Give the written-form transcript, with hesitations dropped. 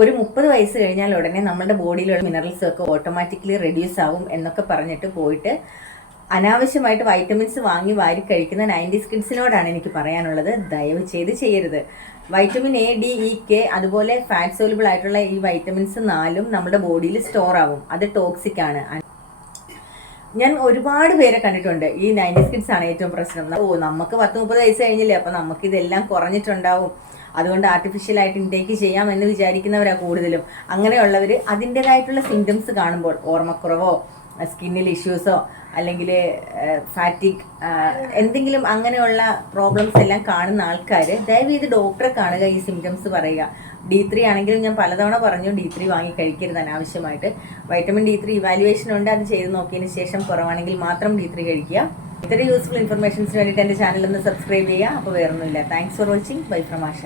ഒരു 30 വയസ്സ് കഴിഞ്ഞാൽ ഉടനെ നമ്മുടെ ബോഡിയിലുള്ള മിനറൽസ് ഒക്കെ ഓട്ടോമാറ്റിക്കലി റെഡ്യൂസ് ആവും എന്നൊക്കെ പറഞ്ഞിട്ട് പോയിട്ട് അനാവശ്യമായിട്ട് വൈറ്റമിൻസ് വാങ്ങി വാരി കഴിക്കുന്ന 90s കിഡ്സിനോടാണ് എനിക്ക് പറയാനുള്ളത്. ദയവ് ചെയ്ത് ചെയ്യരുത്. Vitamin A, D, E, K അതുപോലെ ഫാറ്റ് സോലുബിൾ ആയിട്ടുള്ള ഈ വൈറ്റമിൻസ് 4 നമ്മുടെ ബോഡിയിൽ സ്റ്റോർ ആവും. അത് ടോക്സിക് ആണ്. ഞാൻ ഒരുപാട് പേരെ കണ്ടിട്ടുണ്ട്. ഈ 90s കിഡ്സ് ആണ് ഏറ്റവും പ്രശ്നം. നമുക്ക് 10-30 വയസ്സ് കഴിഞ്ഞില്ലേ, അപ്പം നമുക്ക് ഇതെല്ലാം കുറഞ്ഞിട്ടുണ്ടാവും, അതുകൊണ്ട് ആർട്ടിഫിഷ്യലായിട്ട് ഇൻടേക്ക് ചെയ്യാം എന്ന് വിചാരിക്കുന്നവരാണ് കൂടുതലും. അങ്ങനെയുള്ളവർ അതിൻ്റെതായിട്ടുള്ള സിംറ്റംസ് കാണുമ്പോൾ, ഓർമ്മക്കുറവോ സ്കിന്നിൽ ഇഷ്യൂസോ അല്ലെങ്കിൽ ഫാറ്റിക് എന്തെങ്കിലും അങ്ങനെയുള്ള പ്രോബ്ലംസ് എല്ലാം കാണുന്ന ആൾക്കാർ ദയവ് ചെയ്ത് ഡോക്ടറെ കാണുക, ഈ സിംറ്റംസ് പറയുക. D3 ആണെങ്കിലും ഞാൻ പലതവണ പറഞ്ഞു D3 വാങ്ങി കഴിക്കരുത് അനാവശ്യമായിട്ട്. വൈറ്റമിൻ D3 ഇവാലുവേഷൻ ഉണ്ട്, അത് ചെയ്ത് നോക്കിയതിന് ശേഷം കുറവാണെങ്കിൽ മാത്രം D3 കഴിക്കുക. ഇത്തരം യൂസ്ഫുൾ ഇൻഫർമേഷൻസിന് വേണ്ടിയിട്ട് എൻ്റെ ചാനൽ ഒന്ന് സബ്സ്ക്രൈബ് ചെയ്യുക. അപ്പോൾ വേറൊന്നുമില്ല. Thanks for watching. Bye from Asha.